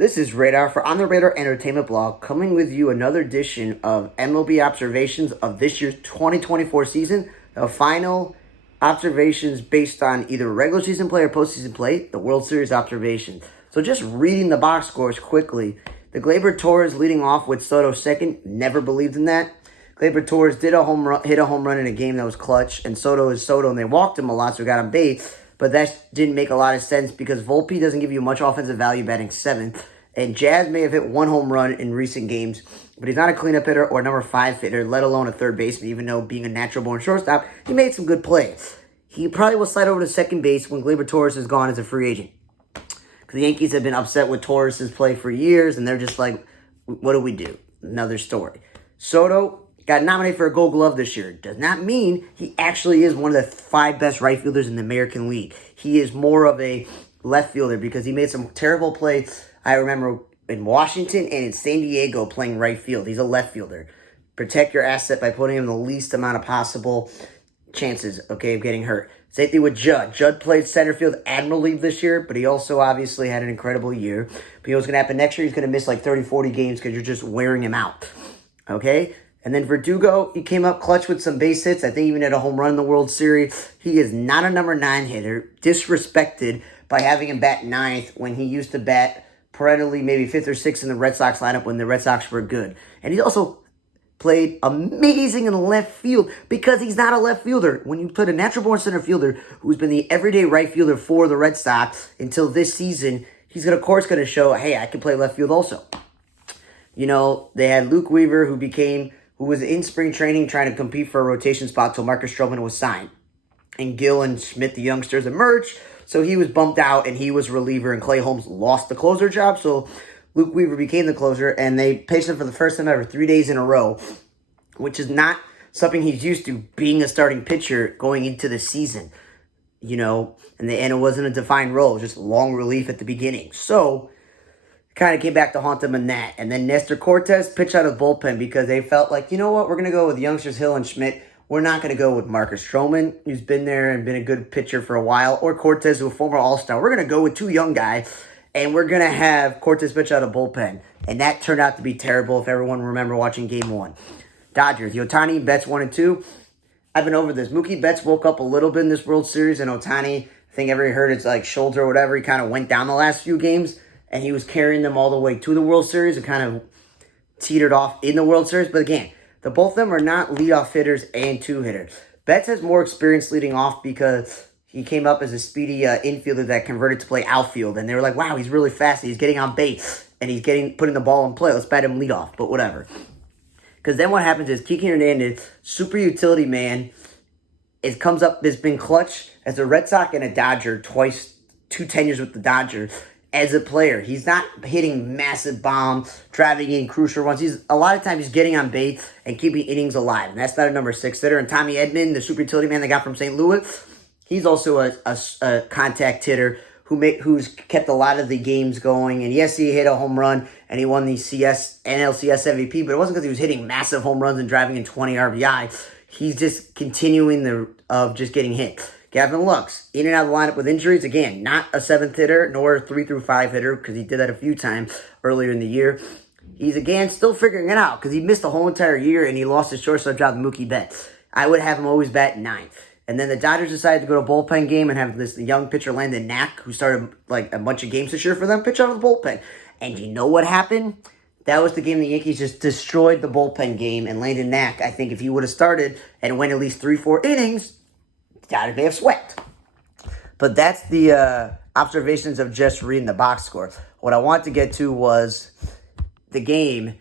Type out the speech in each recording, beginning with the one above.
This is Radar for On the Radar Entertainment Blog, coming with you another edition of MLB observations of this year's 2024 season. The final observations based on either regular season play or postseason play, the World Series observations. So just reading the box scores quickly. The Gleyber Torres leading off with Soto second. Never believed in that. Gleyber Torres hit a home run in a game that was clutch, and Soto is Soto, and they walked him a lot, so we got him base. But that didn't make a lot of sense because Volpe doesn't give you much offensive value batting seventh. And Jazz may have hit one home run in recent games, but he's not a cleanup hitter or number 5 hitter, let alone a third baseman, even though being a natural-born shortstop, he made some good plays. He probably will slide over to second base when Gleyber Torres is gone as a free agent. Because the Yankees have been upset with Torres' play for years, and they're just like, what do we do? Another story. Soto got nominated for a Gold Glove this year. Does not mean he actually is one of the 5 best right fielders in the American League. He is more of a left fielder because he made some terrible plays. I remember in Washington and in San Diego playing right field. He's a left fielder. Protect your asset by putting him in the least amount of possible chances, of getting hurt. Same thing with Judd. Judd played center field admirably this year, but he also obviously had an incredible year. But you know what's going to happen next year? He's going to miss like 30, 40 games because you're just wearing him out. Okay? And then Verdugo, he came up clutch with some base hits. I think even had a home run in the World Series. He is not a number 9 hitter. Disrespected by having him bat 9th when he used to bat perennially maybe 5th or 6th in the Red Sox lineup when the Red Sox were good. And he also played amazing in left field because he's not a left fielder. When you put a natural-born center fielder who's been the everyday right fielder for the Red Sox until this season, he's of course going to show, hey, I can play left field also. You know, they had Luke Weaver who was in spring training trying to compete for a rotation spot till Marcus Stroman was signed. And Gill and Schmidt, the youngsters, emerged. So he was bumped out, and he was reliever, and Clay Holmes lost the closer job. So Luke Weaver became the closer, and they pitched him for the first time ever 3 days in a row, which is not something he's used to, being a starting pitcher going into the season. You know, and it wasn't a defined role, just long relief at the beginning. So kind of came back to haunt them in that. And then Nestor Cortes pitched out of the bullpen because they felt like, you know what, we're going to go with youngsters Hill and Schmidt. We're not going to go with Marcus Stroman, who's been there and been a good pitcher for a while, or Cortes, who's a former All-Star. We're going to go with 2 young guys, and we're going to have Cortes pitch out of bullpen. And that turned out to be terrible if everyone remember watching Game 1. Dodgers, Ohtani, Betts 1 and 2. I've been over this. Mookie Betts woke up a little bit in this World Series, and Ohtani, I think everybody heard it's like shoulder or whatever. He kind of went down the last few games, and he was carrying them all the way to the World Series and kind of teetered off in the World Series. But again, both of them are not leadoff hitters and 2 hitters. Betts has more experience leading off because he came up as a speedy infielder that converted to play outfield. And they were like, wow, he's really fast. He's getting on base. And he's putting the ball in play. Let's bat him leadoff. But whatever. Because then what happens is Kiki Hernandez, super utility man, has been clutch as a Red Sox and a Dodger twice, 2 tenures with the Dodgers. As a player, he's not hitting massive bombs, driving in crucial runs. A lot of times he's getting on base and keeping innings alive, and that's not a number 6 hitter. And Tommy Edman, the super utility man they got from St. Louis, he's also a contact hitter who's kept a lot of the games going. And yes, he hit a home run and he won the NLCS MVP, but it wasn't because he was hitting massive home runs and driving in 20 RBI. He's just continuing of just getting hit. Gavin Lux, in and out of the lineup with injuries. Again, not a 7th hitter, nor a 3 through 5 hitter, because he did that a few times earlier in the year. He's, again, still figuring it out, because he missed the whole entire year, and he lost his shortstop job to Mookie Betts. I would have him always bat 9th. And then the Dodgers decided to go to a bullpen game and have this young pitcher, Landon Knack, who started like a bunch of games this year for them, pitch out of the bullpen. And you know what happened? That was the game the Yankees just destroyed the bullpen game, and Landon Knack, I think if he would have started and went at least 3-4 innings, Dodgers may have swept. But that's the observations of just reading the box score. What I want to get to was the game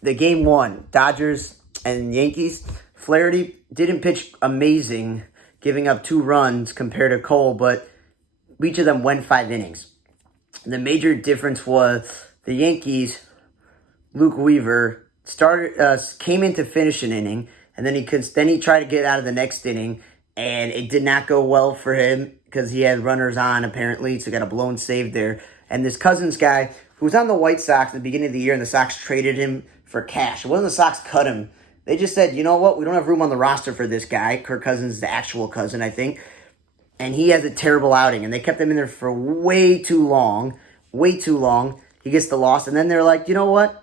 1, Dodgers and Yankees. Flaherty didn't pitch amazing, giving up 2 runs compared to Cole, but each of them went 5 innings. The major difference was the Yankees, Luke Weaver, came in to finish an inning, and then he tried to get out of the next inning, and it did not go well for him because he had runners on, apparently, so got a blown save there. And this Cousins guy, who was on the White Sox at the beginning of the year, and the Sox traded him for cash. It wasn't the Sox cut him. They just said, you know what, we don't have room on the roster for this guy. Kirk Cousins is the actual cousin, I think. And he has a terrible outing, and they kept him in there for way too long. He gets the loss, and then they're like, you know what?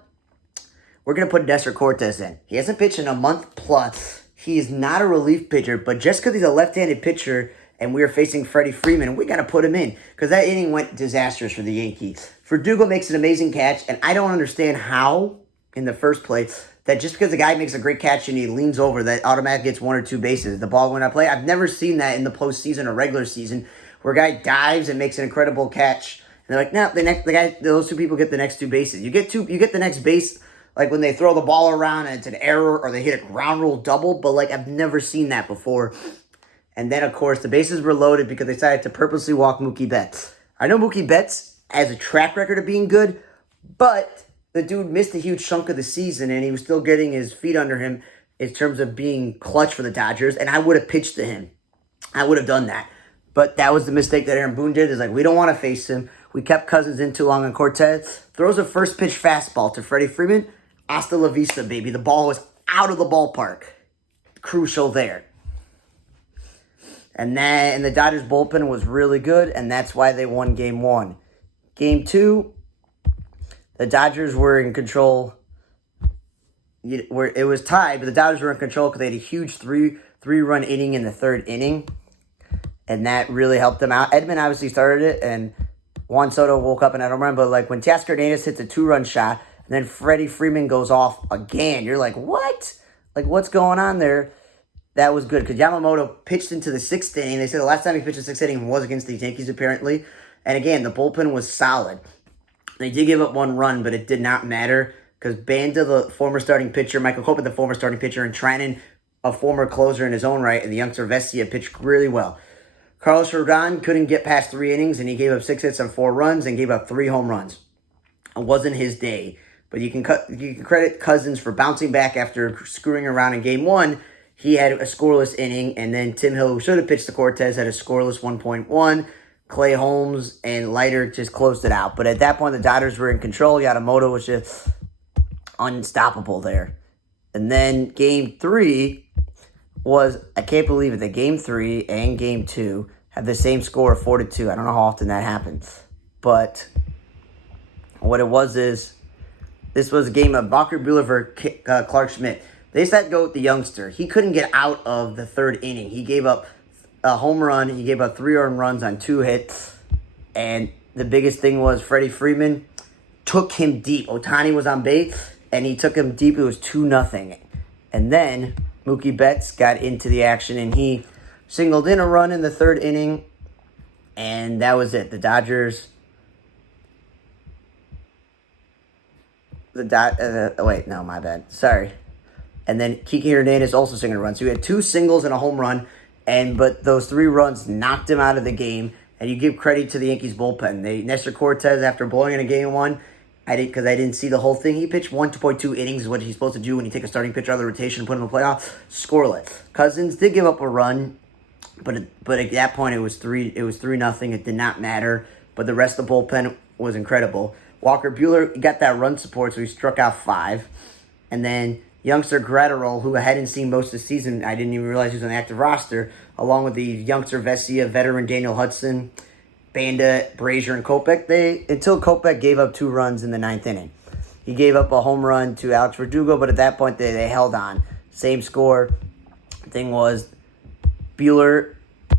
We're going to put Nestor Cortez in. He hasn't pitched in a month plus. He is not a relief pitcher, but just because he's a left-handed pitcher and we were facing Freddie Freeman, we got to put him in because that inning went disastrous for the Yankees. Verdugo makes an amazing catch, and I don't understand how, in the first place, that just because the guy makes a great catch and he leans over, that automatically gets 1 or 2 bases. The ball went out play. I've never seen that in the postseason or regular season where a guy dives and makes an incredible catch. And they're like, no, those 2 people get the next 2 bases. You get the next base like when they throw the ball around and it's an error or they hit a ground rule double, but like I've never seen that before. And then, of course, the bases were loaded because they decided to purposely walk Mookie Betts. I know Mookie Betts has a track record of being good, but the dude missed a huge chunk of the season, and he was still getting his feet under him in terms of being clutch for the Dodgers, and I would have pitched to him. I would have done that. But that was the mistake that Aaron Boone did, is like, we don't want to face him. We kept Cousins in too long on Cortez. Throws a first pitch fastball to Freddie Freeman. Hasta la vista, baby. The ball was out of the ballpark. Crucial there. And the Dodgers bullpen was really good, and that's why they won Game 1. Game 2, the Dodgers were in control. It was tied, but the Dodgers were in control because they had a huge three-run inning in the 3rd inning, and that really helped them out. Edman obviously started it, and Juan Soto woke up, and I don't remember, but like when Teoscar Hernandez hits a 2-run shot, and then Freddie Freeman goes off again, you're like, what? Like, what's going on there? That was good because Yamamoto pitched into the 6th inning. They said the last time he pitched the 6th inning was against the Yankees, apparently. And again, the bullpen was solid. They did give up 1 run, but it did not matter because Banda, the former starting pitcher, Michael Kopech, the former starting pitcher, and Trennan, a former closer in his own right, and the youngster Vestia pitched really well. Carlos Rodon couldn't get past 3 innings, and he gave up 6 hits on 4 runs and gave up 3 home runs. It wasn't his day, but you can credit Cousins for bouncing back after screwing around in Game 1. He had a scoreless inning, and then Tim Hill, who should have pitched to Cortez, had a scoreless 1.1. Clay Holmes and Leiter just closed it out. But at that point, the Dodgers were in control. Yamamoto was just unstoppable there. And then Game 3 was, I can't believe it, that Game 3 and Game 2 had the same score of 4-2. I don't know how often that happens. But what it was is, this was a game of Walker Buehler versus Clark Schmidt. They decided to go with the youngster. He couldn't get out of the 3rd inning. He gave up a home run. He gave up 3 earned runs on 2 hits. And the biggest thing was Freddie Freeman took him deep. Ohtani was on base, and he took him deep. It was 2-0. And then Mookie Betts got into the action, and he singled in a run in the 3rd inning. And that was it. The Dodgers... my bad. Sorry. And then Kiki Hernandez also singled a run. So you had 2 singles and a home run, but those 3 runs knocked him out of the game. And you give credit to the Yankees bullpen. Nestor Cortez, after blowing in a Game 1, because I didn't see the whole thing, he pitched 1.2 innings, is what he's supposed to do when you take a starting pitcher out of the rotation and put him in the playoff. Scoreless. Cousins did give up a run, but at that point it was 3-0. It did not matter. But the rest of the bullpen was incredible. Walker Buehler got that run support, so he struck out 5. And then youngster Gratterall, who I hadn't seen most of the season, I didn't even realize he was on the active roster, along with the youngster Vessia, veteran Daniel Hudson, Banda, Brazier, and Kopech. Until Kopech gave up 2 runs in the 9th inning. He gave up a home run to Alex Verdugo, but at that point they held on. Same score. Thing was, Buehler,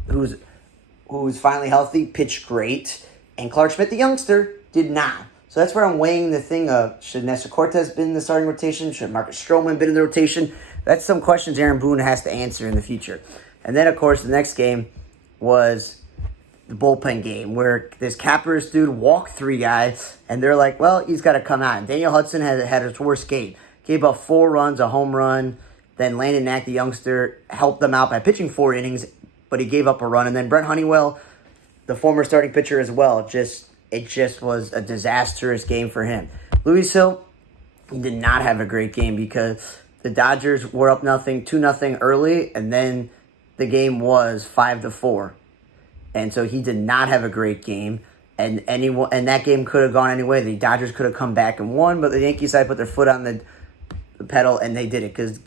who's finally healthy, pitched great. And Clark Schmidt, the youngster, did not. So that's where I'm weighing the thing of, should Nestor Cortez been in the starting rotation? Should Marcus Stroman been in the rotation? That's some questions Aaron Boone has to answer in the future. And then, of course, the next game was the bullpen game, where this Capers dude walked 3 guys, and they're like, well, he's got to come out. And Daniel Hudson had his worst game. Gave up 4 runs, a home run. Then Landon Knack, the youngster, helped them out by pitching 4 innings, but he gave up a run. And then Brent Honeywell, the former starting pitcher as well, it just was a disastrous game for him. Luis Hill, he did not have a great game because the Dodgers were up 2-0 early, and then the game was 5-4. And so he did not have a great game. And that game could have gone anyway. The Dodgers could have come back and won, but the Yankees side put their foot on the pedal, and they did it because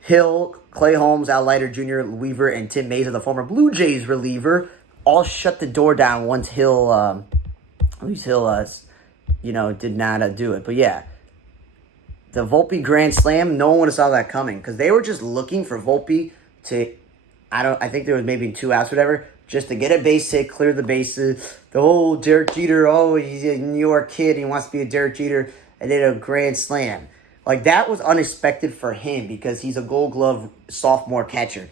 Hill, Clay Holmes, Al Leiter Jr., Weaver, and Tim Mayza, the former Blue Jays reliever, all shut the door down once Luis Hill did not do it. But yeah, the Volpe grand slam, no one would have saw that coming because they were just looking for Volpe to, I think there was maybe 2 outs, whatever, just to get a base hit, clear the bases. The whole Derek Jeter, he's a New York kid, he wants to be a Derek Jeter, and did a grand slam. Like, that was unexpected for him because he's a Gold Glove sophomore catcher.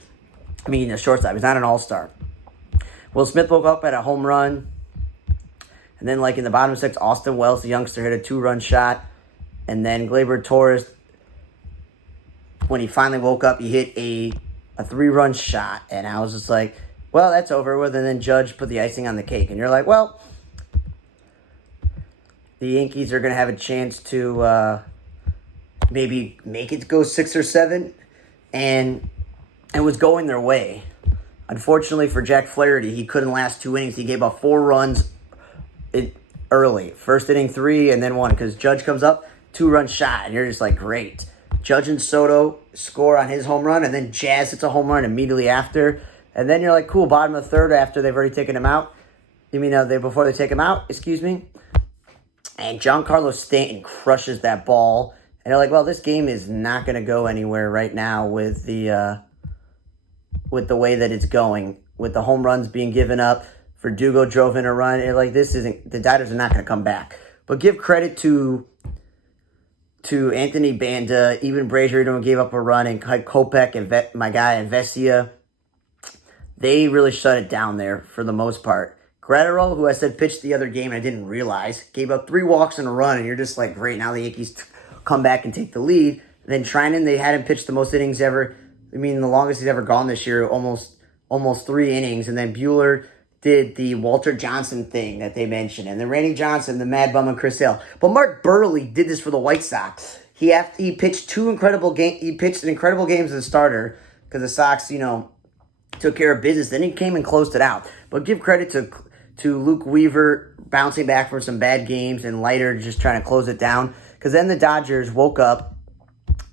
I mean, a shortstop. He's not an all-star. Will Smith woke up at a home run. And then, in the bottom 6, Austin Wells, the youngster, hit a 2-run shot. And then Gleyber Torres, when he finally woke up, he hit a 3-run shot. And I was just like, well, that's over with. And then Judge put the icing on the cake. And you're like, well, the Yankees are going to have a chance to maybe make it go 6 or 7. And it was going their way. Unfortunately for Jack Flaherty, he couldn't last 2 innings. He gave up 4 runs early. First inning 3 and then 1 because Judge comes up, 2-run shot. And you're just like, great. Judge and Soto score on his home run, and then Jazz hits a home run immediately after. And then you're like, cool, bottom of the 3rd after they've already taken him out. Before they take him out, And Giancarlo Stanton crushes that ball. And you're like, well, this game is not going to go anywhere right now with the way that it's going. With the home runs being given up, Verdugo drove in a run. The Dodgers are not going to come back. But give credit to Anthony Banda, even Brazier gave up a run, and Kopech and my guy Vesia. They really shut it down there for the most part. Gratterall, who I said pitched the other game and I didn't realize, gave up 3 walks in a run, and you're just like, great, now the Yankees come back and take the lead. And then Trinan, they hadn't pitched the most innings ever. The longest he's ever gone this year, almost 3 innings. And then Buehler did the Walter Johnson thing that they mentioned. And then Randy Johnson, the Mad Bum, and Chris Sale. But Mark Burley did this for the White Sox. He pitched 2 incredible games. He pitched incredible games as a starter because the Sox, took care of business. Then he came and closed it out. But give credit to Luke Weaver bouncing back from some bad games and Leiter just trying to close it down. Because then the Dodgers woke up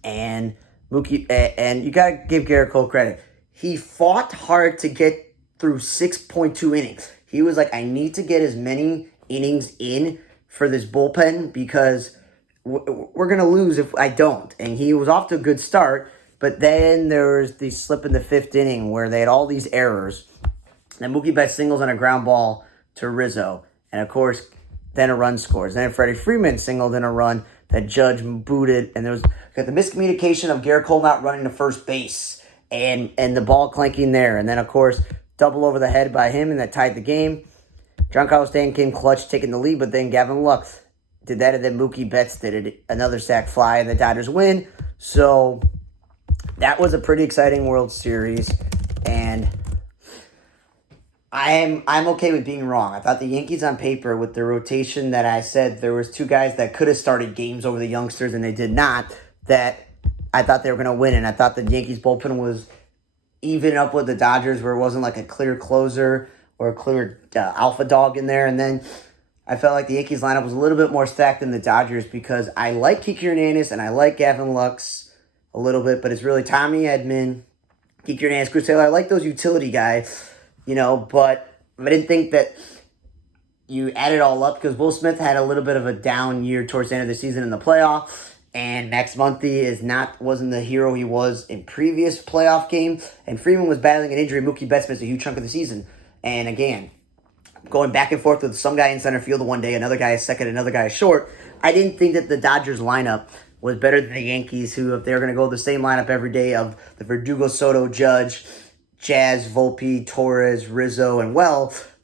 and Mookie, and you got to give Garrett Cole credit. He fought hard to get through 6.2 innings. He was like, I need to get as many innings in for this bullpen because we're going to lose if I don't. And he was off to a good start, but then there was the slip in the 5th inning where they had all these errors. And Mookie Betts singles on a ground ball to Rizzo. And, of course, then a run scores. Then Freddie Freeman singled in a run that Judge booted. And there was the miscommunication of Garrett Cole not running to first base and the ball clanking there. And then, of course, double over the head by him, and that tied the game. Giancarlo Stanton came clutch, taking the lead, but then Gavin Lux did that, and then Mookie Betts did it. Another sac fly, and the Dodgers win. So that was a pretty exciting World Series, and I'm okay with being wrong. I thought the Yankees on paper, with the rotation that I said, there was 2 guys that could have started games over the youngsters, and they did not, that I thought they were going to win, and I thought the Yankees bullpen was even up with the Dodgers where it wasn't like a clear closer or a clear alpha dog in there. And then I felt like the Yankees lineup was a little bit more stacked than the Dodgers because I like Kiki Hernandez and I like Gavin Lux a little bit, but it's really Tommy Edman, Kiki Hernandez, Chris Taylor. I like those utility guys, but I didn't think that you add it all up because Will Smith had a little bit of a down year towards the end of the season in the playoffs. And Max Muncy wasn't the hero he was in previous playoff games. And Freeman was battling an injury. Mookie Betts missed a huge chunk of the season. And again, going back and forth with some guy in center field one day, another guy is second, another guy is short. I didn't think that the Dodgers lineup was better than the Yankees, who, if they were going to go the same lineup every day of the Verdugo, Soto, Judge, Jazz, Volpe, Torres, Rizzo, and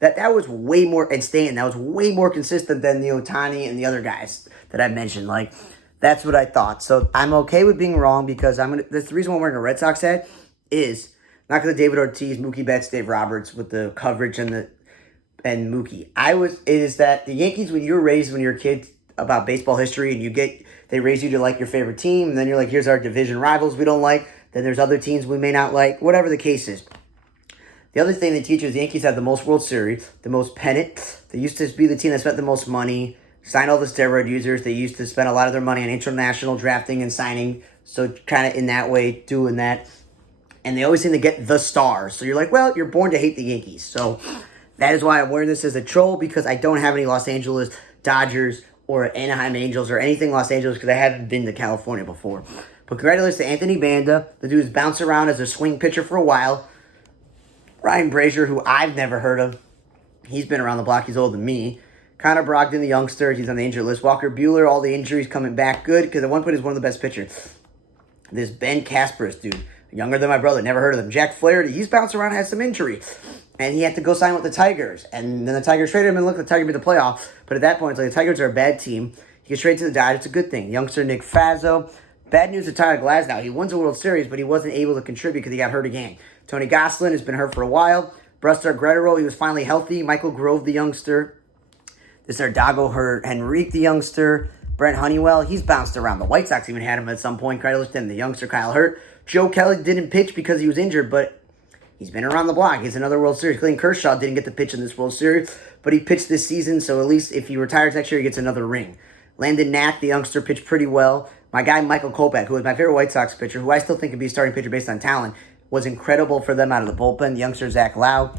that was way more, and Stanton, that was way more consistent than the Ohtani and the other guys that I mentioned. That's what I thought. So I'm okay with being wrong because that's the reason why I'm wearing a Red Sox hat is not because of David Ortiz, Mookie Betts, Dave Roberts with the coverage and Mookie. It is that the Yankees, when you're raised when you're a kid about baseball history and they raise you to like your favorite team, and then you're like, here's our division rivals we don't like, then there's other teams we may not like, whatever the case is. The other thing they teach is the Yankees have the most World Series, the most pennant. They used to be the team that spent the most money, signed all the steroid users. They used to spend a lot of their money on international drafting and signing. So kind of in that way, doing that. And they always seem to get the stars. So you're like, well, you're born to hate the Yankees. So that is why I'm wearing this as a troll, because I don't have any Los Angeles Dodgers or Anaheim Angels or anything Los Angeles because I haven't been to California before. But congratulations to Anthony Banda. The dude's bounced around as a swing pitcher for a while. Ryan Brazier, who I've never heard of. He's been around the block. He's older than me. Connor Brogdon, the youngster. He's on the injured list. Walker Buehler, all the injuries coming back good because at one point he's one of the best pitchers. This Ben Kasparis dude, younger than my brother, never heard of him. Jack Flaherty, he's bounced around, had some injury. And he had to go sign with the Tigers. And then the Tigers traded him and look, the Tigers made the playoff. But at that point, it's like the Tigers are a bad team. He gets straight to the Dodgers. It's a good thing. Youngster Nick Fazio. Bad news to Tyler Glasnow. He wins the World Series, but he wasn't able to contribute because he got hurt again. Tony Gonsolin has been hurt for a while. Brusdar Guerrero, he was finally healthy. Michael Grove, the youngster. This Dago Henrique, the youngster. Brent Honeywell, he's bounced around. The White Sox even had him at some point. Credit to him. The youngster Kyle Hurt. Joe Kelly didn't pitch because he was injured, but he's been around the block. He's another World Series. Clayton Kershaw didn't get the pitch in this World Series, but he pitched this season, so at least if he retires next year, he gets another ring. Landon Knack, the youngster, pitched pretty well. My guy, Michael Kopech, who was my favorite White Sox pitcher, who I still think could be a starting pitcher based on talent, was incredible for them out of the bullpen. The youngster, Zach Lau.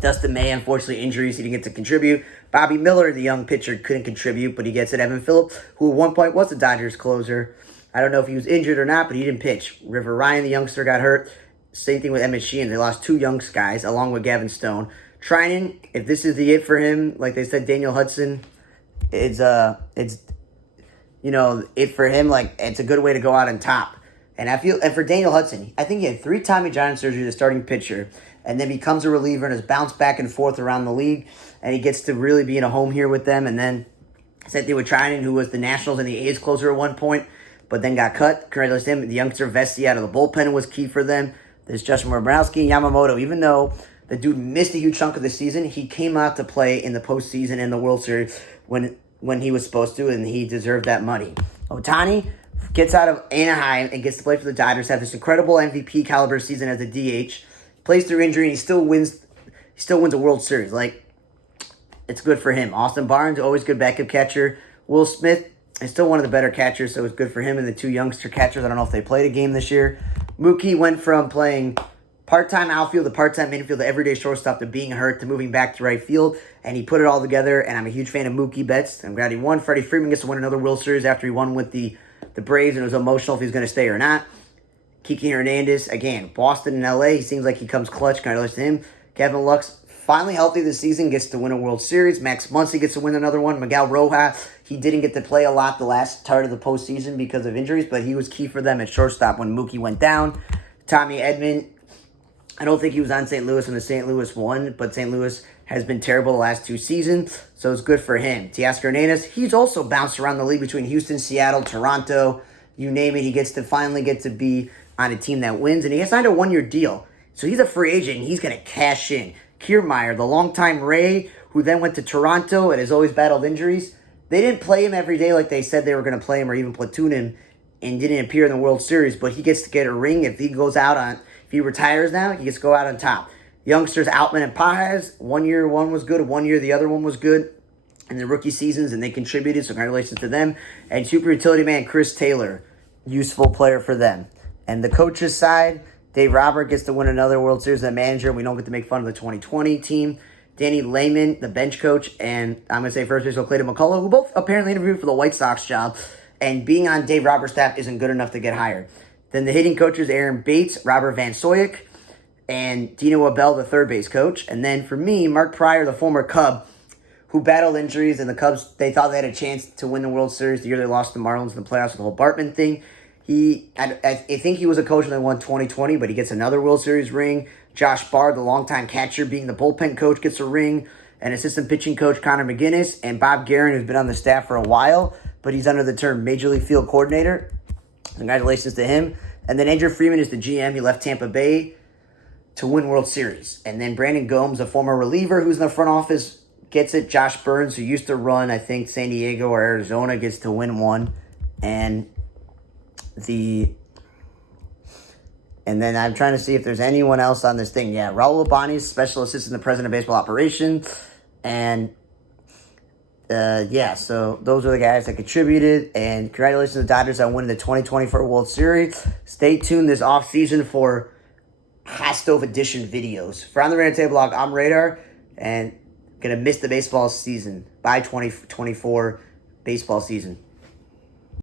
Dustin May, unfortunately, injuries. He didn't get to contribute. Bobby Miller, the young pitcher, couldn't contribute, but he gets it. Evan Phillips, who at one point was the Dodgers closer. I don't know if he was injured or not, but he didn't pitch. River Ryan, the youngster, got hurt. Same thing with Emmett Sheehan. They lost two young guys, along with Gavin Stone. Trinan, if this is the it for him, like they said, Daniel Hudson, it's it for him. Like, it's a good way to go out on top. And for Daniel Hudson, I think he had 3 Tommy John surgeries, the starting pitcher, and then becomes a reliever and has bounced back and forth around the league, and he gets to really be in a home here with them. And then same thing with Trinan, who was the Nationals and the A's closer at one point, but then got cut. Congratulations to him. The youngster Vesti out of the bullpen was key for them. There's Justin Morbrowski and Yamamoto. Even though the dude missed a huge chunk of the season, he came out to play in the postseason and the World Series when he was supposed to, and he deserved that money. Ohtani gets out of Anaheim and gets to play for the Dodgers, have this incredible MVP caliber season as a DH, plays through injury, and he still wins a World Series. Like, it's good for him. Austin Barnes, always good backup catcher. Will Smith is still one of the better catchers, so it's good for him and the 2 youngster catchers. I don't know if they played a game this year. Mookie went from playing part-time outfield to part-time infield to everyday shortstop to being hurt to moving back to right field, and he put it all together, and I'm a huge fan of Mookie Betts. I'm glad he won. Freddie Freeman gets to win another World Series after he won with the Braves, and it was emotional if he's going to stay or not. Kiki Hernandez, again, Boston and LA, he seems like he comes clutch. Congratulations to him. Kevin Lux, finally healthy this season, gets to win a World Series. Max Muncy gets to win another one. Miguel Rojas, he didn't get to play a lot the last part of the postseason because of injuries, but he was key for them at shortstop when Mookie went down. Tommy Edman, I don't think he was on St. Louis when the St. Louis won, but St. Louis has been terrible the last 2 seasons, so it's good for him. Teoscar Hernandez, he's also bounced around the league between Houston, Seattle, Toronto, you name it. He gets to finally get to be on a team that wins, and he signed a 1-year deal. So he's a free agent, and he's going to cash in. Kiermaier, the longtime Ray, who then went to Toronto and has always battled injuries, they didn't play him every day like they said they were going to play him or even platoon him, and didn't appear in the World Series, but he gets to get a ring if he retires now, he gets to go out on top. Youngsters Outman and Pages, 1 year one was good, 1 year the other one was good in the rookie seasons, and they contributed, so congratulations to them. And super utility man Chris Taylor, useful player for them. And the coaches side, Dave Robert gets to win another World Series as a manager. We don't get to make fun of the 2020 team. Danny Lehman, the bench coach, and I'm going to say first baseman Clayton McCullough, who both apparently interviewed for the White Sox job, and being on Dave Robert's staff isn't good enough to get hired. Then the hitting coaches, Aaron Bates, Robert Van Soyek, and Dino Abell, the third base coach. And then for me, Mark Pryor, the former Cub, who battled injuries, and the Cubs, they thought they had a chance to win the World Series the year they lost to the Marlins in the playoffs with the whole Bartman thing. I think he was a coach when they won 2020, but he gets another World Series ring. Josh Bard, the longtime catcher, being the bullpen coach, gets a ring. And assistant pitching coach Connor McGinnis, and Bob Guerin, who's been on the staff for a while, but he's under the term Major League Field Coordinator. Congratulations to him. And then Andrew Freeman is the GM. He left Tampa Bay to win World Series. And then Brandon Gomes, a former reliever who's in the front office, gets it. Josh Burns, who used to run, I think, San Diego or Arizona, gets to win one. And then I'm trying to see if there's anyone else on this thing. Yeah, Raul Labani is special assistant to the president of baseball operations. And so those are the guys that contributed. And congratulations to the Dodgers on winning the 2024 World Series. Stay tuned this offseason for Hot Stove Edition videos. For On the Radar Table Blog, I'm Radar, and going to miss the baseball season by 2024. baseball season.